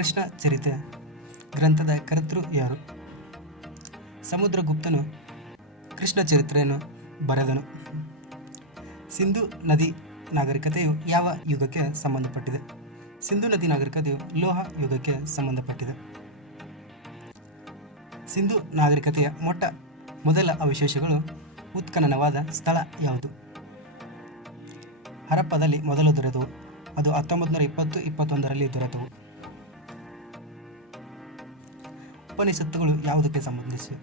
ಕೃಷ್ಣ ಚರಿತೆ. ಗ್ರಂಥದ ಕರ್ತೃ ಯಾರು? ಸಮುದ್ರಗುಪ್ತನು ಕೃಷ್ಣ ಚರಿತ್ರೆಯನ್ನು ಬರೆದನು. ಸಿಂಧು ನದಿ ನಾಗರಿಕತೆಯು ಯಾವ ಯುಗಕ್ಕೆ ಸಂಬಂಧಪಟ್ಟಿದೆ? ಸಿಂಧು ನದಿ ನಾಗರಿಕತೆಯು ಲೋಹ ಯುಗಕ್ಕೆ ಸಂಬಂಧಪಟ್ಟಿದೆ. ಸಿಂಧು ನಾಗರಿಕತೆಯ ಮೊಟ್ಟ ಮೊದಲ ಅವಶೇಷಗಳು ಉತ್ಖನನವಾದ ಸ್ಥಳ ಯಾವುದು? ಹರಪ್ಪದಲ್ಲಿ ಮೊದಲು ದೊರೆತವು, ಅದು ಹತ್ತೊಂಬತ್ತು ನೂರ ಇಪ್ಪತ್ತು, ಇಪ್ಪತ್ತೊಂದರಲ್ಲಿ ದೊರೆತವು. ಉಪನಿಷತ್ತುಗಳು ಯಾವುದಕ್ಕೆ ಸಂಬಂಧಿಸಿವೆ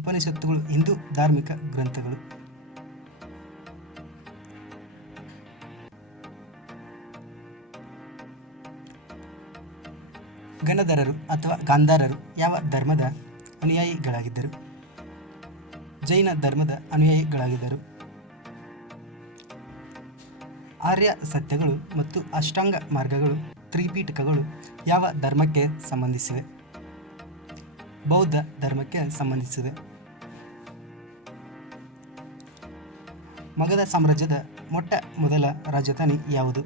ಉಪನಿಷತ್ತುಗಳು ಹಿಂದೂ ಧಾರ್ಮಿಕ ಗ್ರಂಥಗಳು. ಗಣಧರರು ಅಥವಾ ಗಾಂಧಾರರು ಯಾವ ಧರ್ಮದ ಅನುಯಾಯಿಗಳಾಗಿದ್ದರು? ಜೈನ ಧರ್ಮದ ಅನುಯಾಯಿಗಳಾಗಿದ್ದರು. ಆರ್ಯ ಸತ್ಯಗಳು ಮತ್ತು ಅಷ್ಟಾಂಗ ಮಾರ್ಗಗಳು ತ್ರಿಪೀಠಕಗಳು ಯಾವ ಧರ್ಮಕ್ಕೆ ಸಂಬಂಧಿಸಿವೆ? ಬೌದ್ಧ ಧರ್ಮಕ್ಕೆ ಸಂಬಂಧಿಸಿದೆ. ಮಗಧ ಸಾಮ್ರಾಜ್ಯದ ಮೊಟ್ಟ ಮೊದಲ ರಾಜಧಾನಿ ಯಾವುದು?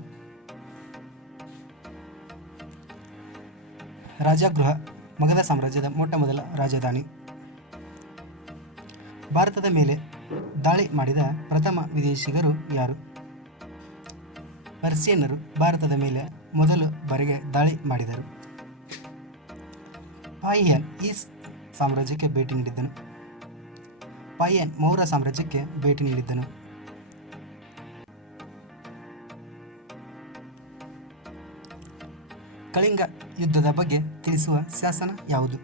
ರಾಜಗೃಹ ಮಗಧ ಸಾಮ್ರಾಜ್ಯದ ಮೊಟ್ಟ ಮೊದಲ ರಾಜಧಾನಿ. ಭಾರತದ ಮೇಲೆ ದಾಳಿ ಮಾಡಿದ ಪ್ರಥಮ ವಿದೇಶಿಗರು ಯಾರು? ಪರ್ಸಿಯನ್ನರು ಭಾರತದ ಮೇಲೆ ಮೊದಲು ಬಾರಿಗೆ ದಾಳಿ ಮಾಡಿದರು. ಪಾಯಿಯನ್ ಈ ಸಾಮ್ರಾಜ್ಯಕ್ಕೆ ಭೇಟಿ ನೀಡಿದ್ದನು. ಪಯ್ಯನ್ ಮೌರ್ಯ ಸಾಮ್ರಾಜ್ಯಕ್ಕೆ ಭೇಟಿ ನೀಡಿದ್ದನು. ಕಳಿಂಗ ಯುದ್ಧದ ಬಗ್ಗೆ ತಿಳಿಸುವ ಶಾಸನ ಯಾವುದು?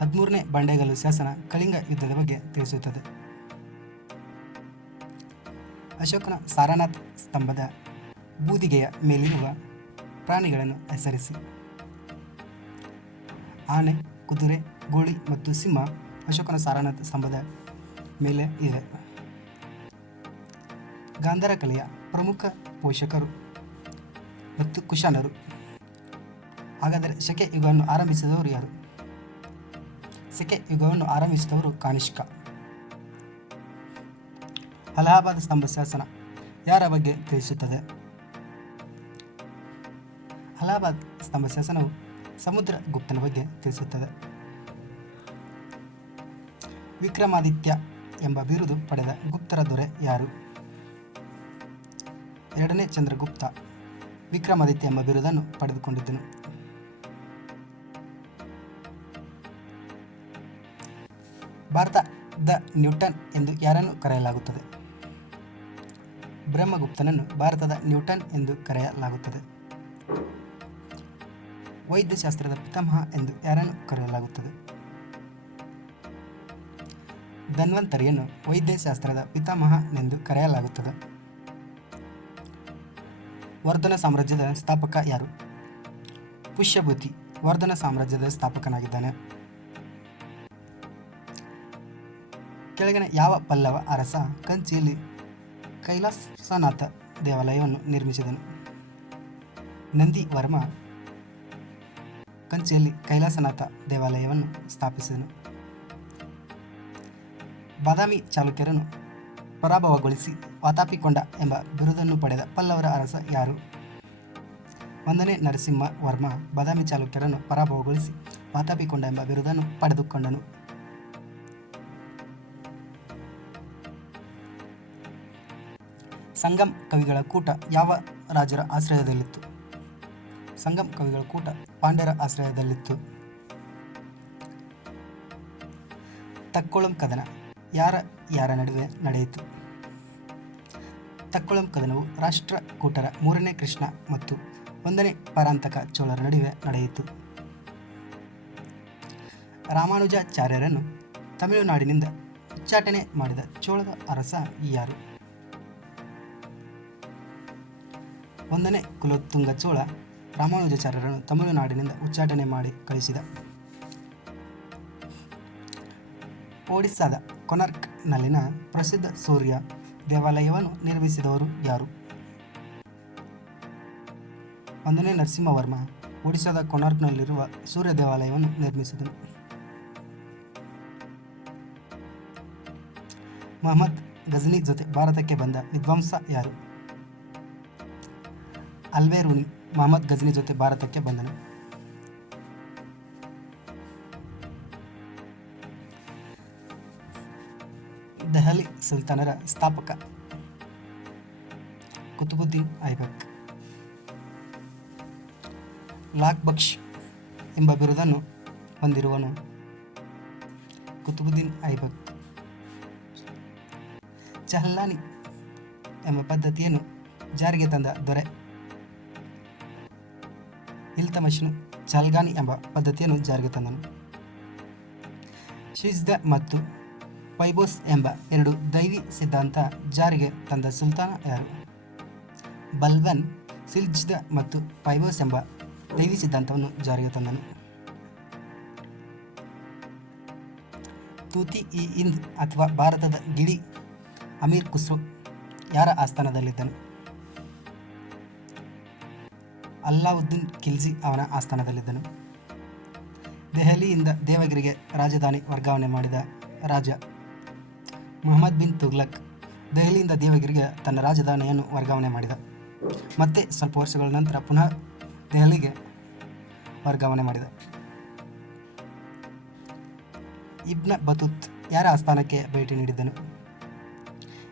ಹದಿಮೂರನೇ ಬಂಡೆಗಲ್ಲು ಶಾಸನ ಕಳಿಂಗ ಯುದ್ಧದ ಬಗ್ಗೆ ತಿಳಿಸುತ್ತದೆ. ಅಶೋಕನ ಸಾರನಾಥ್ ಸ್ತಂಭದ ಬೂದಿಗೆಯ ಮೇಲಿರುವ ಪ್ರಾಣಿಗಳನ್ನು ಹೆಸರಿಸಿ. ಆನೆ, ಕುದುರೆ, ಗೋಳಿ ಮತ್ತು ಸಿಂಹ ಅಶೋಕನ ಸಾರನಾಥ ಸ್ತಂಭದ ಮೇಲೆ ಇದೆ. ಗಾಂಧಾರ ಕಲೆಯ ಪ್ರಮುಖ ಪೋಷಕರು ಮತ್ತು ಕುಶಾನರು ಹಾಗಾದರೆ ಶಕೆ ಯುಗವನ್ನು ಆರಂಭಿಸಿದವರು ಯಾರು? ಸೆಕೆ ಯುಗವನ್ನು ಆರಂಭಿಸಿದವರು ಕಾನಿಷ್ಕ. ಅಲಹಾಬಾದ್ ಸ್ತಂಭ ಶಾಸನ ಯಾರ ಬಗ್ಗೆ ತಿಳಿಸುತ್ತದೆ? ಅಲಹಾಬಾದ್ ಸ್ತಂಭ ಶಾಸನವು ಸಮುದ್ರ ಗುಪ್ತನ ಬಗ್ಗೆ ತಿಳಿಸುತ್ತದೆ. ವಿಕ್ರಮಾದಿತ್ಯ ಎಂಬ ಬಿರುದು ಪಡೆದ ಗುಪ್ತರ ದೊರೆ ಯಾರು? ಎರಡನೇ ಚಂದ್ರಗುಪ್ತ. ವಿಕ್ರಮಾದಿತ್ಯ ಎಂಬ ಬಿರುದನ್ನು ಪಡೆದುಕೊಂಡಿದ್ದನು. ಭಾರತದ ನ್ಯೂಟನ್ ಎಂದು ಯಾರನ್ನು ಕರೆಯಲಾಗುತ್ತದೆ? ಬ್ರಹ್ಮಗುಪ್ತನನ್ನು ಭಾರತದ ನ್ಯೂಟನ್ ಎಂದು ಕರೆಯಲಾಗುತ್ತದೆ. ವೈದ್ಯಶಾಸ್ತ್ರದ ಪಿತಾಮಹ ಎಂದು ಯಾರನ್ನು ಕರೆಯಲಾಗುತ್ತದೆ? ಧನ್ವಂತರಿಯನ್ನು ವೈದ್ಯಶಾಸ್ತ್ರದ ಪಿತಾಮಹನೆಂದು ಕರೆಯಲಾಗುತ್ತದೆ. ವರ್ಧನ ಸಾಮ್ರಾಜ್ಯದ ಸ್ಥಾಪಕ ಯಾರು? ಪುಷ್ಯಭೂತಿ, ವರ್ಧನ ಸಾಮ್ರಾಜ್ಯದ ಸ್ಥಾಪಕನಾಗಿದ್ದಾನೆ. ಕೆಳಗಿನ ಯಾವ ಪಲ್ಲವ ಅರಸ ಕಂಚಿಯಲ್ಲಿ ಕೈಲಾಸನಾಥ ದೇವಾಲಯವನ್ನು ನಿರ್ಮಿಸಿದನು? ನಂದಿ ವರ್ಮ ಕಂಚಿಯಲ್ಲಿ ಕೈಲಾಸನಾಥ ದೇವಾಲಯವನ್ನು ಸ್ಥಾಪಿಸಿದನು. ಬಾದಾಮಿ ಚಾಲುಕ್ಯರನ್ನು ಪರಾಭವಗೊಳಿಸಿ ವಾತಾಪಿಕೊಂಡ ಎಂಬ ಬಿರುದನ್ನು ಪಡೆದ ಪಲ್ಲವರ ಅರಸ ಯಾರು? ಒಂದನೇ ನರಸಿಂಹ ವರ್ಮ ಬಾದಾಮಿ ಚಾಲುಕ್ಯರನ್ನು ಪರಾಭವಗೊಳಿಸಿ ವಾತಾಪಿಕೊಂಡ ಎಂಬ ಬಿರುದನ್ನು ಪಡೆದುಕೊಂಡನು. ಸಂಗಮ್ ಕವಿಗಳ ಕೂಟ ಯಾವ ರಾಜರ ಆಶ್ರಯದಲ್ಲಿತ್ತು? ಸಂಗಮ್ ಕವಿಗಳ ಕೂಟ ಪಾಂಡ್ಯರ ಆಶ್ರಯದಲ್ಲಿತ್ತು. ತಕ್ಕೊಳಂ ಕದನ, ಯಾರ ಯಾರ ನಡುವೆ ನಡೆಯಿತು? ತಕ್ಕೊಳಂ ಕದನವು ರಾಷ್ಟ್ರಕೂಟರ ಮೂರನೇ ಕೃಷ್ಣ ಮತ್ತು ಒಂದನೇ ಪರಾಂತಕ ಚೋಳರ ನಡುವೆ ನಡೆಯಿತು. ರಾಮಾನುಜಾಚಾರ್ಯರನ್ನು ತಮಿಳುನಾಡಿನಿಂದ ಉಚ್ಚಾಟನೆ ಮಾಡಿದ ಚೋಳದ ಅರಸ ಯಾರು? ಒಂದನೇ ಕುಲೋತ್ತುಂಗ ಚೋಳ ರಾಮಾನುಜಾಚಾರ್ಯರನ್ನು ತಮಿಳುನಾಡಿನಿಂದ ಉಚ್ಚಾಟನೆ ಮಾಡಿ ಕಳಿಸಿದ. ಒಡಿಸ್ಸಾದ ಕೊನಾರ್ಕ್ನಲ್ಲಿನ ಪ್ರಸಿದ್ಧ ಸೂರ್ಯ ದೇವಾಲಯವನ್ನು ನಿರ್ಮಿಸಿದವರು ಯಾರು? ಒಂದನೇ ನರಸಿಂಹವರ್ಮ ಒಡಿಸ್ಸಾದ ಕೊನಾರ್ಕ್ನಲ್ಲಿರುವ ಸೂರ್ಯ ದೇವಾಲಯವನ್ನು ನಿರ್ಮಿಸಿದನು. ಮಹಮ್ಮದ್ ಗಜನಿ ಜೊತೆ ಭಾರತಕ್ಕೆ ಬಂದ ವಿದ್ವಾಂಸ ಯಾರು? ಅಲ್ಬೇರುನಿ ಮಹಮ್ಮದ್ ಗಜನಿ ಜೊತೆ ಭಾರತಕ್ಕೆ ಬಂದನು. ದೆಹಲಿ ಸುಲ್ತಾನರ ಸ್ಥಾಪಕ ಕುತುಬುದ್ದೀನ್ ಐಬಕ್. ಲಾಕ್ ಬಕ್ಷ್ ಎಂಬ ಬಿರುದನ್ನು ಹೊಂದಿರುವನು ಕುತುಬುದ್ದೀನ್ ಐಬಕ್. ಚಹಲ್ಲಾನಿ ಎಂಬ ಪದ್ಧತಿಯನ್ನು ಜಾರಿಗೆ ತಂದ ದೊರೆ ಇಲ್ತಮಶ್ನು ಚಲ್ಗಾನಿ ಎಂಬ ಪದ್ಧತಿಯನ್ನು ಜಾರಿಗೆ ತಂದನು. ಶಿಜ್ದ ಮತ್ತು ಪೈಬೋಸ್ ಎಂಬ ಎರಡು ದೈವಿ ಸಿದ್ಧಾಂತ ಜಾರಿಗೆ ತಂದ ಸುಲ್ತಾನ ಯಾರು? ಬಲ್ಬನ್ ಸಿಲ್ಜ್ದ ಮತ್ತು ಪೈಬೋಸ್ ಎಂಬ ದೈವಿ ಸಿದ್ಧಾಂತವನ್ನು ಜಾರಿಗೆ ತಂದನು. ತೂತಿ ಇ ಇಂದ್ ಅಥವಾ ಭಾರತದ ಗಿಳಿ ಅಮೀರ್ ಖುಸ್ರು ಯಾರ ಆಸ್ಥಾನದಲ್ಲಿದ್ದನು? ಅಲ್ಲಾವುದ್ದೀನ್ ಖಿಲ್ಜಿ ಅವನ ಆಸ್ಥಾನದಲ್ಲಿದ್ದನು. ದೆಹಲಿಯಿಂದ ದೇವಗಿರಿಗೆ ರಾಜಧಾನಿ ವರ್ಗಾವಣೆ ಮಾಡಿದ ರಾಜ ಮೊಹಮ್ಮದ್ ಬಿನ್ ತುಗ್ಲಕ್ ದೆಹಲಿಯಿಂದ ದೇವಗಿರಿಗೆ ತನ್ನ ರಾಜಧಾನಿಯನ್ನು ವರ್ಗಾವಣೆ ಮಾಡಿದ. ಮತ್ತೆ ಸ್ವಲ್ಪ ವರ್ಷಗಳ ನಂತರ ಪುನಃ ದೆಹಲಿಗೆ ವರ್ಗಾವಣೆ ಮಾಡಿದ. ಇಬ್ನ ಬತೂತ್ ಯಾರ ಆಸ್ಥಾನಕ್ಕೆ ಭೇಟಿ ನೀಡಿದ್ದನು?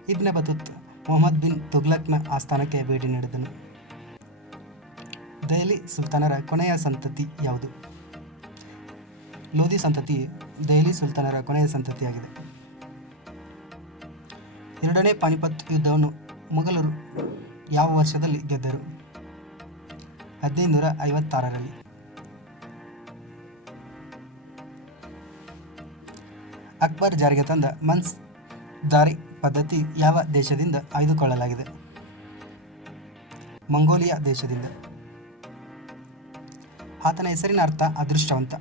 ಇಬ್ನ ಬತೂತ್ ಮೊಹಮ್ಮದ್ ಬಿನ್ ತುಗ್ಲಕ್ನ ಆಸ್ಥಾನಕ್ಕೆ ಭೇಟಿ ನೀಡಿದ್ದನು. ದೆಹಲಿ ಸುಲ್ತಾನರ ಕೊನೆಯ ಸಂತತಿ ಯಾವುದು? ಲೋಧಿ ಸಂತತಿ, ದೆಹಲಿ ಸುಲ್ತಾನರ ಕೊನೆಯ ಸಂತತಿಯಾಗಿದೆ. ಎರಡನೇ ಪಾನಿಪತ್ ಯುದ್ಧವನ್ನು ಮೊಘಲರು ಯಾವ ವರ್ಷದಲ್ಲಿ ಗೆದ್ದರು? ಹದಿನೈದುನೂರ ಐವತ್ತಾರರಲ್ಲಿ. ಅಕ್ಬರ್ ಜಾರಿಗೆ ತಂದ ಮನ್ಸ್ ದಾರಿ ಪದ್ಧತಿ ಯಾವ ದೇಶದಿಂದ ಆಯ್ದುಕೊಳ್ಳಲಾಗಿದೆ? ಮಂಗೋಲಿಯಾ ದೇಶದಿಂದ. ಆತನ ಹೆಸರಿನ ಅರ್ಥ ಅದೃಷ್ಟವಂತ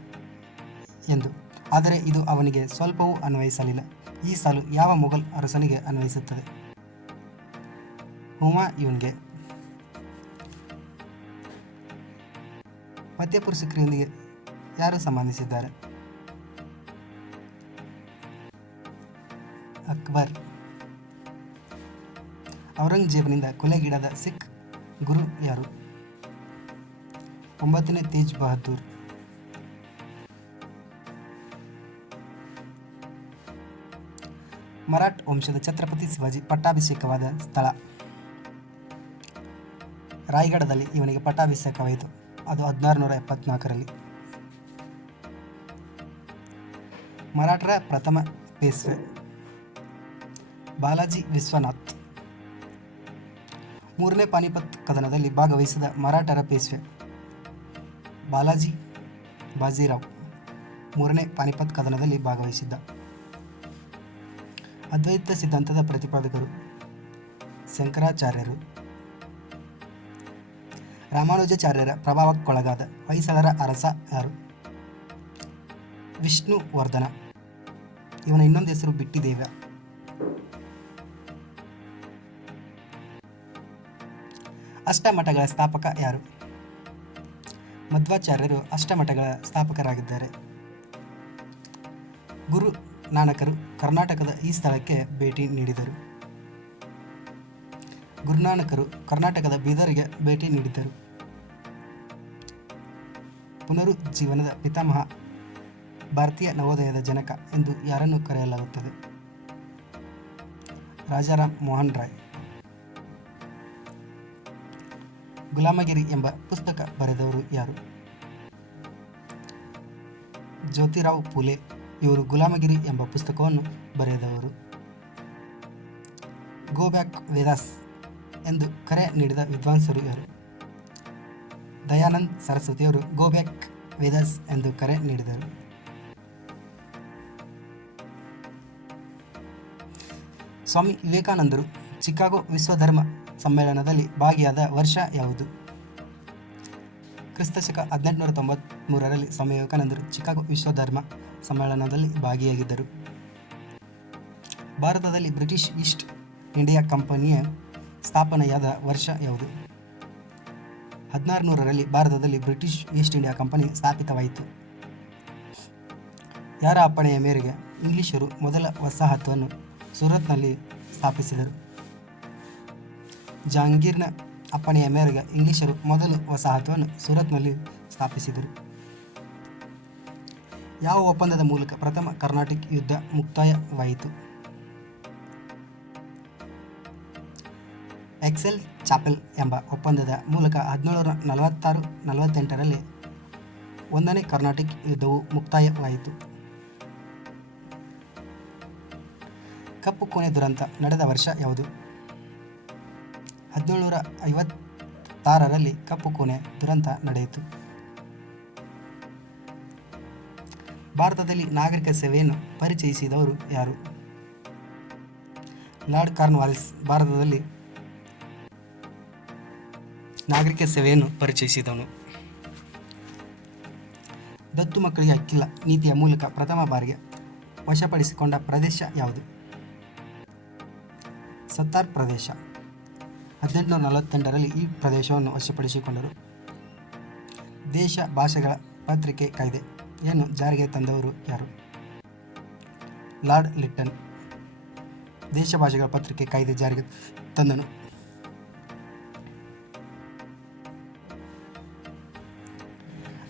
ಎಂದು. ಆದರೆ ಇದು ಅವನಿಗೆ ಸ್ವಲ್ಪವೂ ಅನ್ವಯಿಸಲಿಲ್ಲ. ಈ ಸಾಲು ಯಾವ ಮೊಘಲ್ ಅರಸನಿಗೆ ಅನ್ವಯಿಸುತ್ತದೆ? ಹುಮಾಯೂನ್ಗೆ ಮಧ್ಯಪುರುಷ ಕ್ರಿಯೆಯೊಂದಿಗೆ ಯಾರು ಸಂಬಂಧಿಸಿದ್ದಾರೆ? ಅಕ್ಬರ್. ಔರಂಗಜೇಬನಿಂದ ಕೊಲೆಗೀಡಾದ ಸಿಖ್ ಗುರು ಯಾರು? ಒಂಬತ್ತನೇ ತೇಜ್ ಬಹದ್ದೂರ್. ಮರಾಠ್ ವಂಶದ ಛತ್ರಪತಿ ಶಿವಾಜಿ ಪಟ್ಟಾಭಿಷೇಕವಾದ ಸ್ಥಳ. ರಾಯಗಢದಲ್ಲಿ ಇವನಿಗೆ ಪಟ್ಟಾಭಿಷೇಕವಾಯಿತು. ಅದು ಹದಿನಾರು ನೂರ ಎಪ್ಪತ್ನಾಲ್ಕರಲ್ಲಿ. ಮರಾಠರ ಪ್ರಥಮ ಪೇಸ್ವೆ ಬಾಲಾಜಿ ವಿಶ್ವನಾಥ್. ಮೂರನೇ ಪಾನಿಪತ್ ಕದನದಲ್ಲಿ ಭಾಗವಹಿಸಿದ ಮರಾಠರ ಪೇಶ್ವೆ ಬಾಲಾಜಿ ಬಾಜಿರಾವ್ ಮೂರನೇ ಪಾನಿಪತ್ ಕದನದಲ್ಲಿ ಭಾಗವಹಿಸಿದ್ದ. ಅದ್ವೈತ ಸಿದ್ಧಾಂತದ ಪ್ರತಿಪಾದಕರು ಶಂಕರಾಚಾರ್ಯರು. ರಾಮಾನುಜಾಚಾರ್ಯರ ಪ್ರಭಾವಕ್ಕೊಳಗಾದ ಹೊಯ್ಸಳರ ಅರಸ ಯಾರು? ವಿಷ್ಣು ವರ್ಧನ ಇವನ ಇನ್ನೊಂದು ಹೆಸರು ಬಿಟ್ಟಿದೇವ. ಅಷ್ಟಮಠಗಳ ಸ್ಥಾಪಕ ಯಾರು? ಮಧ್ವಾಚಾರ್ಯರು ಅಷ್ಟಮಠಗಳ ಸ್ಥಾಪಕರಾಗಿದ್ದಾರೆ. ಗುರು ನಾನಕರು ಕರ್ನಾಟಕದ ಈ ಸ್ಥಳಕ್ಕೆ ಭೇಟಿ ನೀಡಿದರು. ಗುರುನಾನಕರು ಕರ್ನಾಟಕದ ಬೀದರಿಗೆ ಭೇಟಿ ನೀಡಿದ್ದರು. ಪುನರುಜ್ಜೀವನದ ಪಿತಾಮಹ ಭಾರತೀಯ ನವೋದಯದ ಜನಕ ಎಂದು ಯಾರನ್ನು ಕರೆಯಲಾಗುತ್ತದೆ. ರಾಜಾರಾಮ್ ಮೋಹನ್ ರಾಯ್. ಗುಲಾಮಗಿರಿ ಎಂಬ ಪುಸ್ತಕ ಬರೆದವರು ಯಾರು? ಜ್ಯೋತಿರಾವ್ ಪುಲೆ, ಇವರು ಗುಲಾಮಗಿರಿ ಎಂಬ ಪುಸ್ತಕವನ್ನು ಬರೆದವರು. ಗೋ ಬ್ಯಾಕ್ ವೇದಾಸ್ ಎಂದು ಕರೆ ನೀಡಿದ ವಿದ್ವಾಂಸರು ಯಾರು? ದಯಾನಂದ್ ಸರಸ್ವತಿಯವರು ಗೋ ಬ್ಯಾಕ್ ವೇದಾಸ್ ಎಂದು ಕರೆ ನೀಡಿದರು. ಸ್ವಾಮಿ ವಿವೇಕಾನಂದರು ಚಿಕಾಗೋ ವಿಶ್ವಧರ್ಮ ಸಮ್ಮೇಳನದಲ್ಲಿ ಭಾಗಿಯಾದ ವರ್ಷ ಯಾವುದು? ಕ್ರಿಸ್ತಶಕ ಹದಿನೆಂಟುನೂರ ತೊಂಬತ್ತ್ಮೂರರಲ್ಲಿ ಸ್ವಾಮಿ ವಿವೇಕಾನಂದರು ಚಿಕಾಗೋ ವಿಶ್ವಧರ್ಮ ಸಮ್ಮೇಳನದಲ್ಲಿ ಭಾಗಿಯಾಗಿದ್ದರು. ಭಾರತದಲ್ಲಿ ಬ್ರಿಟಿಷ್ ಈಸ್ಟ್ ಇಂಡಿಯಾ ಕಂಪನಿಯ ಸ್ಥಾಪನೆಯಾದ ವರ್ಷ ಯಾವುದು? ಹದಿನಾರು ನೂರರಲ್ಲಿ ಭಾರತದಲ್ಲಿ ಬ್ರಿಟಿಷ್ ಈಸ್ಟ್ ಇಂಡಿಯಾ ಕಂಪನಿ ಸ್ಥಾಪಿತವಾಯಿತು. ಯಾರ ಅಪ್ಪಣೆಯ ಮೇರೆಗೆ ಇಂಗ್ಲಿಷರು ಮೊದಲ ವಸಾಹತವನ್ನು ಸೂರತ್ನಲ್ಲಿ ಸ್ಥಾಪಿಸಿದರು. ಜಹಾಂಗೀರ್ನ ಅಪ್ಪಣೆಯ ಮೇರೆಗೆ ಇಂಗ್ಲಿಷರು ಮೊದಲು ವಸಾಹತುವನ್ನು ಸೂರತ್ನಲ್ಲಿ ಸ್ಥಾಪಿಸಿದರು. ಯಾವ ಒಪ್ಪಂದದ ಮೂಲಕ ಪ್ರಥಮ ಕರ್ನಾಟಕ ಯುದ್ಧ ಮುಕ್ತಾಯವಾಯಿತು? ಎಕ್ಸೆಲ್ ಚಾಪೆಲ್ ಎಂಬ ಒಪ್ಪಂದದ ಮೂಲಕ ಹದಿನೇಳುನೂರ ನಲವತ್ತಾರು, ನಲವತ್ತೆಂಟರಲ್ಲಿ ಒಂದನೇ ಕರ್ನಾಟಕ ಯುದ್ಧವು ಮುಕ್ತಾಯವಾಯಿತು. ಕಪ್ಪು ಕೋಣೆ ದುರಂತ ನಡೆದ ವರ್ಷ ಯಾವುದು? ಹದಿನೇಳುನೂರ ಐವತ್ತಾರರಲ್ಲಿ ಕಪ್ಪು ಕೋಣೆ ದುರಂತ ನಡೆಯಿತು. ಭಾರತದಲ್ಲಿ ನಾಗರಿಕ ಸೇವೆಯನ್ನು ಪರಿಚಯಿಸಿದವರು ಯಾರು? ಲಾರ್ಡ್ ಕಾರ್ನ್ವಾಲಿಸ್, ಭಾರತದಲ್ಲಿ ನಾಗರಿಕ ಸೇವೆಯನ್ನು ಪರಿಚಯಿಸಿದವನು. ದತ್ತು ಮಕ್ಕಳಿಗೆ ಹಕ್ಕಿಲ್ಲ, ನೀತಿಯ ಮೂಲಕ ಪ್ರಥಮ ಬಾರಿಗೆ ವಶಪಡಿಸಿಕೊಂಡ ಪ್ರದೇಶ ಯಾವುದು? ಸತ್ತಾರ್ ಪ್ರದೇಶ. ಹದಿನೆಂಟುನೂರ ನಲವತ್ತೆಂಟರಲ್ಲಿ ಈ ಪ್ರದೇಶವನ್ನು ವಶಪಡಿಸಿಕೊಂಡರು. ದೇಶ ಭಾಷೆಗಳ ಪತ್ರಿಕೆ ಕಾಯ್ದೆಯನ್ನು ಜಾರಿಗೆ ತಂದವರು ಯಾರು? ಲಾರ್ಡ್ ಲಿಟ್ಟನ್ ದೇಶ ಭಾಷೆಗಳ ಪತ್ರಿಕೆ ಕಾಯ್ದೆ ಜಾರಿಗೆ ತಂದನು.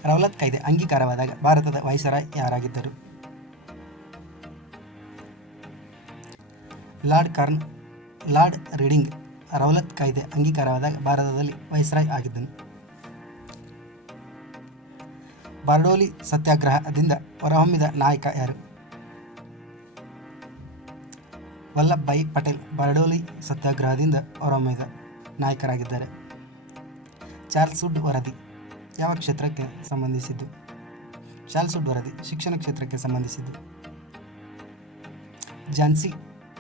ರೌಲತ್ ಕಾಯ್ದೆ ಅಂಗೀಕಾರವಾದಾಗ ಭಾರತದ ವೈಸರಾಯ್ ಯಾರಾಗಿದ್ದರು? ಲಾರ್ಡ್ ಕಾರ್ನ್, ಲಾರ್ಡ್ ರೀಡಿಂಗ್ ರೌಲತ್ ಕಾಯ್ದೆ ಅಂಗೀಕಾರವಾದಾಗ ಭಾರತದಲ್ಲಿ ವೈಸ್ರಾಯ್ ಆಗಿದ್ದನು. ಬಾರ್ಡೋಲಿ ಸತ್ಯಾಗ್ರಹದಿಂದ ಹೊರಹೊಮ್ಮಿದ ನಾಯಕ ಯಾರು? ವಲ್ಲಭಭಾಯಿ ಪಟೇಲ್ ಬಾರ್ಡೋಲಿ ಸತ್ಯಾಗ್ರಹದಿಂದ ಹೊರಹೊಮ್ಮಿದ ನಾಯಕರಾಗಿದ್ದಾರೆ. ಚಾರ್ಲ್ಸ್ ವುಡ್ ವರದಿ ಯಾವ ಕ್ಷೇತ್ರಕ್ಕೆ ಸಂಬಂಧಿಸಿದ್ದು? ಚಾರ್ಲ್ಸ್ ವುಡ್ ವರದಿ ಶಿಕ್ಷಣ ಕ್ಷೇತ್ರಕ್ಕೆ ಸಂಬಂಧಿಸಿದ್ದು. ಝಾನ್ಸಿ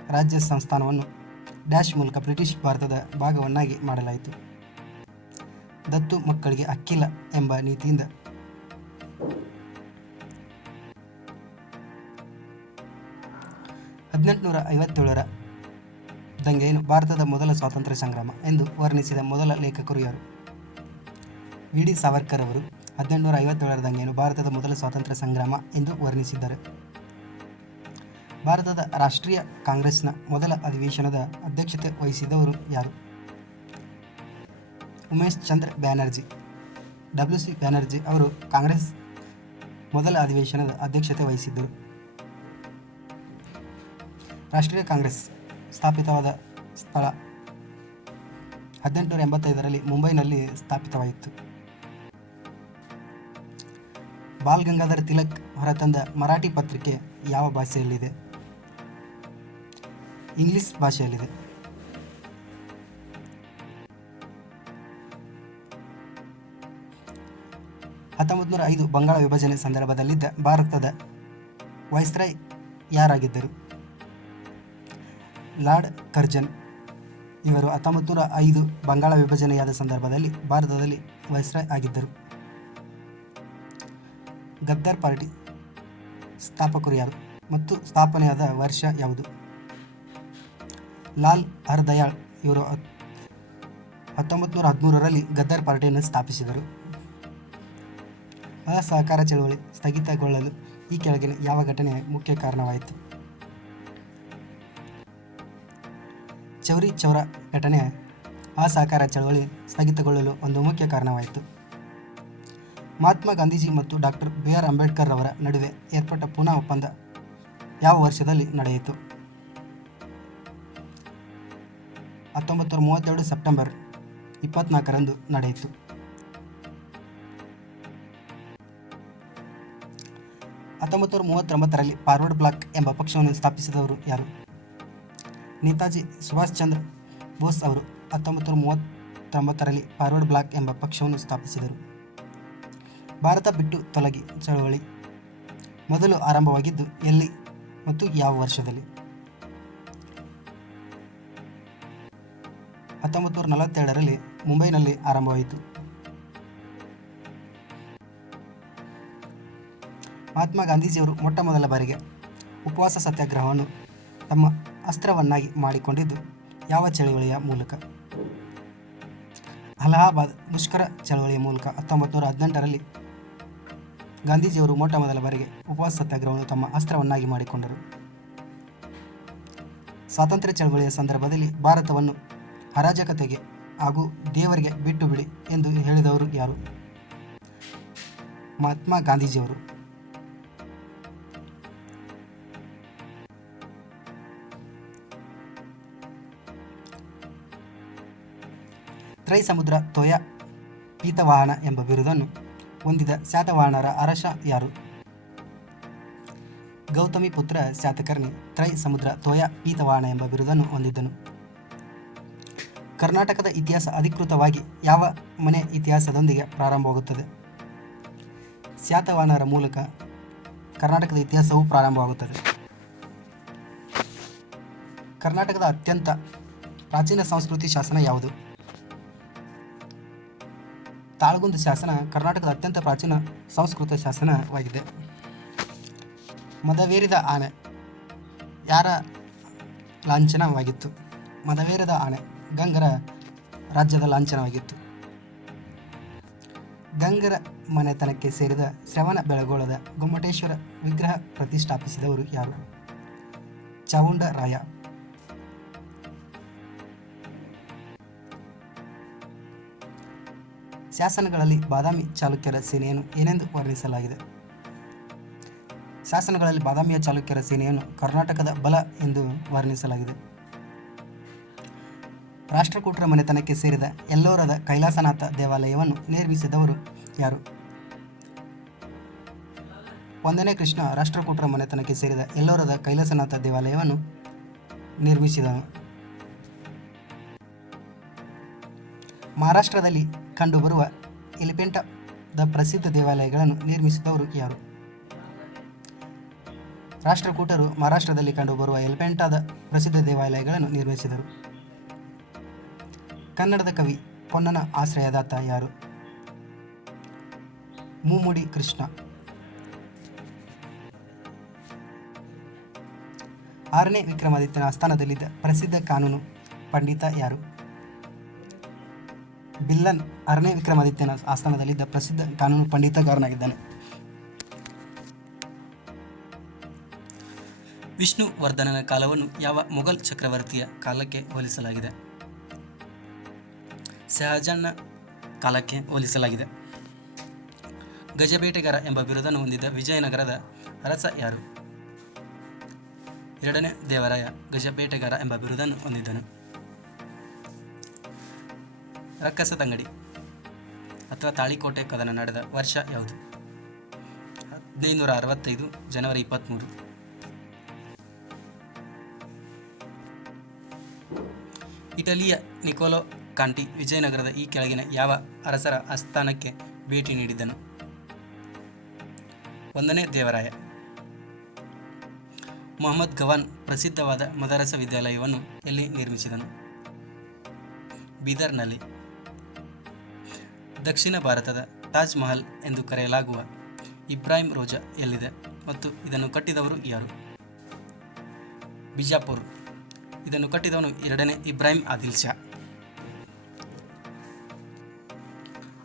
ರಾಜ್ಯ ಸಂಸ್ಥಾನವನ್ನು ಡ್ಯಾಶ್ ಮೂಲಕ ಬ್ರಿಟಿಷ್ ಭಾರತದ ಭಾಗವನ್ನಾಗಿ ಮಾಡಲಾಯಿತು. ದತ್ತು ಮಕ್ಕಳಿಗೆ ಅಕ್ಕಿಲ್ಲ ಎಂಬ ನೀತಿಯಿಂದ ಹದಿನೆಂಟುನೂರ ಐವತ್ತೇಳರ ದಂಗೆಯನ್ನು ಭಾರತದ ಮೊದಲ ಸ್ವಾತಂತ್ರ್ಯ ಸಂಗ್ರಾಮ ಎಂದು ವರ್ಣಿಸಿದ ಮೊದಲ ಲೇಖಕರು ಯಾರು? ವಿ. ಡಿ. ಸಾವರ್ಕರ್ ಅವರು ಹದಿನೆಂಟುನೂರ ಐವತ್ತೇಳರ ದಂಗೆಯನ್ನು ಭಾರತದ ಮೊದಲ ಸ್ವಾತಂತ್ರ್ಯ ಸಂಗ್ರಾಮ ಎಂದು ವರ್ಣಿಸಿದ್ದಾರೆ. ಭಾರತದ ರಾಷ್ಟ್ರೀಯ ಕಾಂಗ್ರೆಸ್ನ ಮೊದಲ ಅಧಿವೇಶನದ ಅಧ್ಯಕ್ಷತೆ ವಹಿಸಿದವರು ಯಾರು? ಉಮೇಶ್ ಚಂದ್ರ ಬ್ಯಾನರ್ಜಿ. ಡಬ್ಲ್ಯೂ ಸಿ ಬ್ಯಾನರ್ಜಿ ಅವರು ಕಾಂಗ್ರೆಸ್ ಮೊದಲ ಅಧಿವೇಶನದ ಅಧ್ಯಕ್ಷತೆ ವಹಿಸಿದ್ದರು. ರಾಷ್ಟ್ರೀಯ ಕಾಂಗ್ರೆಸ್ ಸ್ಥಾಪಿತವಾದ ಸ್ಥಳ ಹದಿನೆಂಟುನೂರ ಎಂಬತ್ತೈದರಲ್ಲಿ ಮುಂಬೈನಲ್ಲಿ ಸ್ಥಾಪಿತವಾಯಿತು. ಬಾಲ್ ಗಂಗಾಧರ್ ತಿಲಕ್ ಹೊರತಂದ ಮರಾಠಿ ಪತ್ರಿಕೆ ಯಾವ ಭಾಷೆಯಲ್ಲಿದೆ? ಇಂಗ್ಲಿಷ್ ಭಾಷೆಯಲ್ಲಿದೆ. ಹತ್ತೊಂಬತ್ತು ನೂರ ಐದು ಬಂಗಾಳ ವಿಭಜನೆ ಸಂದರ್ಭದಲ್ಲಿದ್ದ ಭಾರತದ ವೈಸ್ರಾಯ್ ಯಾರಾಗಿದ್ದರು? Lord Curzon. ಇವರು ಹತ್ತೊಂಬತ್ತು ನೂರ ಐದು ಬಂಗಾಳ ವಿಭಜನೆಯಾದ ಸಂದರ್ಭದಲ್ಲಿ ಭಾರತದಲ್ಲಿ ವೈಸ್ರಾಯ್ ಆಗಿದ್ದರು. ಗದ್ದರ್ ಪಾರ್ಟಿ ಸ್ಥಾಪಕರು ಯಾರು ಮತ್ತು ಸ್ಥಾಪನೆಯಾದ ವರ್ಷ ಯಾವುದು? ಲಾಲ್ ಹರದಯಾಳ್ ಇವರು ಹತ್ತೊಂಬತ್ತು ನೂರ ಹದಿಮೂರರಲ್ಲಿ ಗದ್ದರ್ ಪಾರ್ಟಿಯನ್ನು ಸ್ಥಾಪಿಸಿದರು. ಅಸಹಕಾರ ಚಳವಳಿ ಸ್ಥಗಿತಗೊಳ್ಳಲು ಈ ಕೆಳಗಿನ ಯಾವ ಘಟನೆ ಮುಖ್ಯ ಕಾರಣವಾಯಿತು? ಚೌರಿ ಚೌರ ಘಟನೆ ಅಸಹಕಾರ ಚಳವಳಿ ಸ್ಥಗಿತಗೊಳ್ಳಲು ಒಂದು ಮುಖ್ಯ ಕಾರಣವಾಯಿತು. ಮಹಾತ್ಮ ಗಾಂಧೀಜಿ ಮತ್ತು ಡಾಕ್ಟರ್ ಬಿ ಆರ್ ಅಂಬೇಡ್ಕರ್ ಅವರ ನಡುವೆ ಏರ್ಪಟ್ಟ ಪುನಃ ಒಪ್ಪಂದ ಯಾವ ವರ್ಷದಲ್ಲಿ ನಡೆಯಿತು? ಹತ್ತೊಂಬತ್ತು ನೂರ ಮೂವತ್ತೆರಡು ಸೆಪ್ಟೆಂಬರ್ ಇಪ್ಪತ್ನಾಲ್ಕರಂದು ನಡೆಯಿತು. ಹತ್ತೊಂಬತ್ತು ನೂರ ಮೂವತ್ತೊಂಬತ್ತರಲ್ಲಿ ಫಾರ್ವರ್ಡ್ ಬ್ಲಾಕ್ ಎಂಬ ಪಕ್ಷವನ್ನು ಸ್ಥಾಪಿಸಿದವರು ಯಾರು? ನೇತಾಜಿ ಸುಭಾಷ್ ಚಂದ್ರ ಬೋಸ್ ಅವರು ಹತ್ತೊಂಬತ್ತು ನೂರ ಮೂವತ್ತೊಂಬತ್ತರಲ್ಲಿ ಫಾರ್ವರ್ಡ್ ಬ್ಲಾಕ್ ಎಂಬ ಪಕ್ಷವನ್ನು ಸ್ಥಾಪಿಸಿದರು. ಭಾರತ ಬಿಟ್ಟು ತೊಲಗಿ ಚಳವಳಿ ಮೊದಲು ಆರಂಭವಾಗಿದ್ದು ಎಲ್ಲಿ ಮತ್ತು ಯಾವ ವರ್ಷದಲ್ಲಿ? ಹತ್ತೊಂಬತ್ತು ನೂರ ಮುಂಬೈನಲ್ಲಿ ಆರಂಭವಾಯಿತು. ಮಹಾತ್ಮ ಗಾಂಧೀಜಿಯವರು ಮೊಟ್ಟ ಮೊದಲ ಬಾರಿಗೆ ಉಪವಾಸ ಸತ್ಯಾಗ್ರಹವನ್ನು ತಮ್ಮ ಅಸ್ತ್ರವನ್ನಾಗಿ ಮಾಡಿಕೊಂಡಿದ್ದು ಯಾವ ಚಳವಳಿಯ ಮೂಲಕ? ಅಲಹಾಬಾದ್ ಮುಷ್ಕರ ಚಳವಳಿಯ ಮೂಲಕ ಹತ್ತೊಂಬತ್ತು ನೂರ ಹದಿನೆಂಟರಲ್ಲಿ ಗಾಂಧೀಜಿಯವರು ಮೊಟ್ಟ ಮೊದಲ ಬಾರಿಗೆ ಉಪವಾಸ ಸತ್ಯಾಗ್ರಹವನ್ನು ತಮ್ಮ ಅಸ್ತ್ರವನ್ನಾಗಿ ಮಾಡಿಕೊಂಡರು. ಸ್ವಾತಂತ್ರ್ಯ ಚಳವಳಿಯ ಸಂದರ್ಭದಲ್ಲಿ ಭಾರತವನ್ನು ಅರಾಜಕತೆಗೆ ಹಾಗೂ ದೇವರಿಗೆ ಬಿಟ್ಟು ಬಿಡಿ ಎಂದು ಹೇಳಿದವರು ಯಾರು? ಮಹಾತ್ಮ ಗಾಂಧೀಜಿಯವರು. ತ್ರೈ ಸಮುದ್ರ ತೋಯ ಪೀತವಾಹನ ಎಂಬ ಬಿರುದನ್ನು ಹೊಂದಿದ ಶಾತವಾಹನರ ಅರಶ ಯಾರು? ಗೌತಮಿ ಪುತ್ರ ಶಾತಕರ್ಣಿ ತ್ರೈ ಸಮುದ್ರ ತೋಯ ಪೀತವಾಹನ ಎಂಬ ಬಿರುದನ್ನು ಹೊಂದಿದ್ದನು. ಕರ್ನಾಟಕದ ಇತಿಹಾಸ ಅಧಿಕೃತವಾಗಿ ಯಾವ ಮನೆ ಇತಿಹಾಸದೊಂದಿಗೆ ಪ್ರಾರಂಭವಾಗುತ್ತದೆ? ಸ್ಯಾತವಾನರ ಮೂಲಕ ಕರ್ನಾಟಕದ ಇತಿಹಾಸವು ಪ್ರಾರಂಭವಾಗುತ್ತದೆ. ಕರ್ನಾಟಕದ ಅತ್ಯಂತ ಪ್ರಾಚೀನ ಸಂಸ್ಕೃತಿ ಶಾಸನ ಯಾವುದು? ತಾಳಗುಂದ ಶಾಸನ ಕರ್ನಾಟಕದ ಅತ್ಯಂತ ಪ್ರಾಚೀನ ಸಂಸ್ಕೃತ ಶಾಸನವಾಗಿದೆ. ಮದವೇರಿದ ಆನೆ ಯಾರ ಲಾಂಛನವಾಗಿತ್ತು? ಮದವೇರಿದ ಆನೆ. ಗಂಗರ ರಾಜ್ಯದ ಲಾಂಛನವಾಗಿತ್ತು. ಗಂಗರ ಮನೆತನಕ್ಕೆ ಸೇರಿದ ಶ್ರವಣ ಬೆಳಗೋಳದ ಗೊಮ್ಮಟೇಶ್ವರ ವಿಗ್ರಹ ಪ್ರತಿಷ್ಠಾಪಿಸಿದವರು ಯಾರು? ಚಾವುಂಡರಾಯ ಶಾಸನಗಳಲ್ಲಿ ಬಾದಾಮಿ ಚಾಲುಕ್ಯರ ಸೇನೆಯನ್ನು ಏನೆಂದು ವರ್ಣಿಸಲಾಗಿದೆ? ಶಾಸನಗಳಲ್ಲಿ ಬಾದಾಮಿಯ ಚಾಲುಕ್ಯರ ಸೇನೆಯನ್ನು ಕರ್ನಾಟಕದ ಬಲ ಎಂದು ವರ್ಣಿಸಲಾಗಿದೆ. ರಾಷ್ಟ್ರಕೂಟರ ಮನೆತನಕ್ಕೆ ಸೇರಿದ ಎಲ್ಲೋರದ ಕೈಲಾಸನಾಥ ದೇವಾಲಯವನ್ನು ನಿರ್ಮಿಸಿದವರು ಯಾರು? ಒಂದನೇ ಕೃಷ್ಣ ರಾಷ್ಟ್ರಕೂಟರ ಮನೆತನಕ್ಕೆ ಸೇರಿದ ಎಲ್ಲೋರದ ಕೈಲಾಸನಾಥ ದೇವಾಲಯವನ್ನು ನಿರ್ಮಿಸಿದನು. ಮಹಾರಾಷ್ಟ್ರದಲ್ಲಿ ಕಂಡುಬರುವ ಎಲಿಫೆಂಟದ ಪ್ರಸಿದ್ಧ ದೇವಾಲಯಗಳನ್ನು ನಿರ್ಮಿಸಿದವರು ಯಾರು? ರಾಷ್ಟ್ರಕೂಟರು ಮಹಾರಾಷ್ಟ್ರದಲ್ಲಿ ಕಂಡುಬರುವ ಎಲಿಫೆಂಟಾದ ಪ್ರಸಿದ್ಧ ದೇವಾಲಯಗಳನ್ನು ನಿರ್ಮಿಸಿದರು. ಕನ್ನಡದ ಕವಿ, ಪೊನ್ನನ ಆಶ್ರಯದಾತ ಯಾರು ಮುಮ್ಮುಡಿ ಕೃಷ್ಣ. ಆರನೇ ವಿಕ್ರಮಾದಿತ್ಯನ ಆಸ್ಥಾನದಲ್ಲಿದ್ದ ಪ್ರಸಿದ್ಧ ಕಾನೂನು ಪಂಡಿತ ಯಾರು? ಬಿಲ್ಲನ್ ಆರನೇ ವಿಕ್ರಮಾದಿತ್ಯನ ಆಸ್ಥಾನದಲ್ಲಿದ್ದ ಪ್ರಸಿದ್ಧ ಕಾನೂನು ಪಂಡಿತಗಾರನಾಗಿದ್ದಾನೆ. ವಿಷ್ಣುವರ್ಧನನ ಕಾಲವನ್ನು ಯಾವ ಮೊಘಲ್ ಚಕ್ರವರ್ತಿಯ ಕಾಲಕ್ಕೆ ಹೋಲಿಸಲಾಗಿದೆ? ಶಹಜಾನ್ನ ಕಾಲಕ್ಕೆ ಹೋಲಿಸಲಾಗಿದೆ. ಗಜಬೇಟೆಗಾರ ಎಂಬ ಬಿರುದನ್ನು ಹೊಂದಿದ್ದ ವಿಜಯನಗರದ ಅರಸ ಯಾರು? ಎರಡನೇ ದೇವರಾಯ ಗಜಬೇಟೆಗಾರ ಎಂಬ ಬಿರುದನ್ನು ಹೊಂದಿದ್ದನು. ರಕ್ಕಸದಂಗಡಿ ಅಥವಾ ತಾಳಿಕೋಟೆ ಕದನ ನಡೆದ ವರ್ಷ ಯಾವುದು? ಹದಿನೈದುನೂರ ಅರವತ್ತೈದು ಜನವರಿ ಇಪ್ಪತ್ತ್ಮೂರು ಇಟಲಿಯ ನಿಕೋಲೋ ಕಾಂಟಿ ವಿಜಯನಗರದ ಈ ಕೆಳಗಿನ ಯಾವ ಅರಸರ ಆಸ್ಥಾನಕ್ಕೆ ಭೇಟಿ ನೀಡಿದ್ದನು? ಒಂದನೇ ದೇವರಾಯ. ಮೊಹಮ್ಮದ್ ಗವಾನ್ ಪ್ರಸಿದ್ಧವಾದ ಮದರಸ ವಿದ್ಯಾಲಯವನ್ನು ಎಲ್ಲಿ ನಿರ್ಮಿಸಿದನು? ಬೀದರ್ನಲ್ಲಿ. ದಕ್ಷಿಣ ಭಾರತದ ತಾಜ್ ಮಹಲ್ ಎಂದು ಕರೆಯಲಾಗುವ ಇಬ್ರಾಹಿಂ ರೋಜಾ ಎಲ್ಲಿದೆ ಮತ್ತು ಇದನ್ನು ಕಟ್ಟಿದವರು ಯಾರು? ಬಿಜಾಪುರ್. ಇದನ್ನು ಕಟ್ಟಿದವನು ಎರಡನೇ ಇಬ್ರಾಹಿಂ ಆದಿಲ್ ಶಾ